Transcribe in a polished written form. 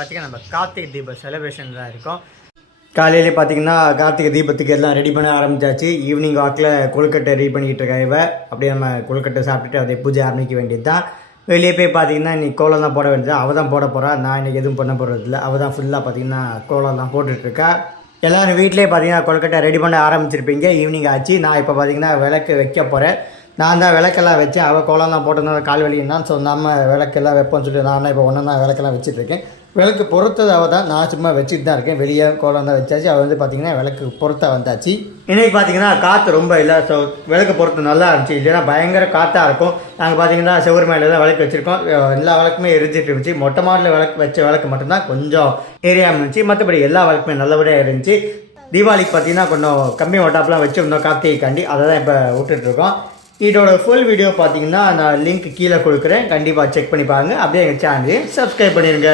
பார்த்திங்கன்னா நம்ம கார்த்திகை தீப செலிப்ரேஷன் தான் இருக்கோம். காலையிலே பார்த்திங்கன்னா கார்த்திகை தீபத்துக்கு எல்லாம் ரெடி பண்ண ஆரம்பிச்சாச்சு. ஈவினிங் வாக்கில் கொழுக்கட்டை ரெடி பண்ணிக்கிட்டு இருக்கா இவ. அப்படியே நம்ம கொழுக்கட்டை சாப்பிட்டுட்டு அதை பூஜை ஆரம்பிக்க வேண்டியது தான். வெளியே போய் பார்த்திங்கன்னா இன்றைக்கி கோலம் தான் போட வேண்டியது. அவள் தான் போட போகிறா, நான் இன்றைக்கி எதுவும் பண்ண போகிறதில்ல. அவள் தான் ஃபுல்லாக பார்த்திங்கன்னா கோலம் தான் போட்டுட்ருக்கா. எல்லோரும் வீட்டிலே பார்த்திங்கன்னா கொழுக்கட்டை ரெடி பண்ண ஆரம்பிச்சிருப்பீங்க. ஈவினிங் ஆச்சு. நான் இப்போ பார்த்திங்கன்னா விளக்கு வைக்க போகிறேன். நான் தான் விளக்கெல்லாம் வச்சேன். அவள் கோலம்லாம் போட்டதுனால கால் வலின்னா ஸோ நம்ம விளக்கெல்லாம் வைப்போம்னு சொல்லிட்டு நான் இப்போ ஒன்றா விளக்கெல்லாம் வச்சுட்ருக்கேன். விளக்கு பொறுத்தது அவள் தான், நான் சும்மா வச்சுட்டு தான் இருக்கேன். வெளியே கோலம் தான் வச்சாச்சு. அவள் வந்து பார்த்திங்கன்னா விளக்கு பொறுத்த வந்தாச்சு. இன்றைக்கி பார்த்திங்கன்னா காற்று ரொம்ப இல்லை. ஸோ விளக்கு பொறுத்து நல்லா இருந்துச்சு. இல்லைன்னா பயங்கர காற்றாக இருக்கும். நாங்கள் பார்த்திங்கன்னா செவ்வறு மேலே தான் விளக்கு வச்சுருக்கோம். எல்லா விளக்குமே எரிஞ்சிட்டு இருந்துச்சு. மொட்டை மாடலில் வச்ச விளக்கு மட்டும்தான் கொஞ்சம் ஏரியாமல் இருந்துச்சு. மற்றபடி எல்லா விளக்குமே நல்லபடியாக இருந்துச்சு. தீபாவளிக்கு பார்த்திங்கன்னா கொஞ்சம் கம்மி ஒட்டாப்லாம் வச்சுருந்தோம் கார்த்திகைக்காண்டி. அதை தான் இப்போ விட்டுட்ருக்கோம். இதோட ஃபுல் வீடியோ பார்த்தீங்கன்னா நான் லிங்க் கீழே கொடுக்குறேன். கண்டிப்பாக செக் பண்ணி பாருங்கள். அப்படியே எங்கள் சேனலையும் சப்ஸ்கிரைப் பண்ணிடுங்க.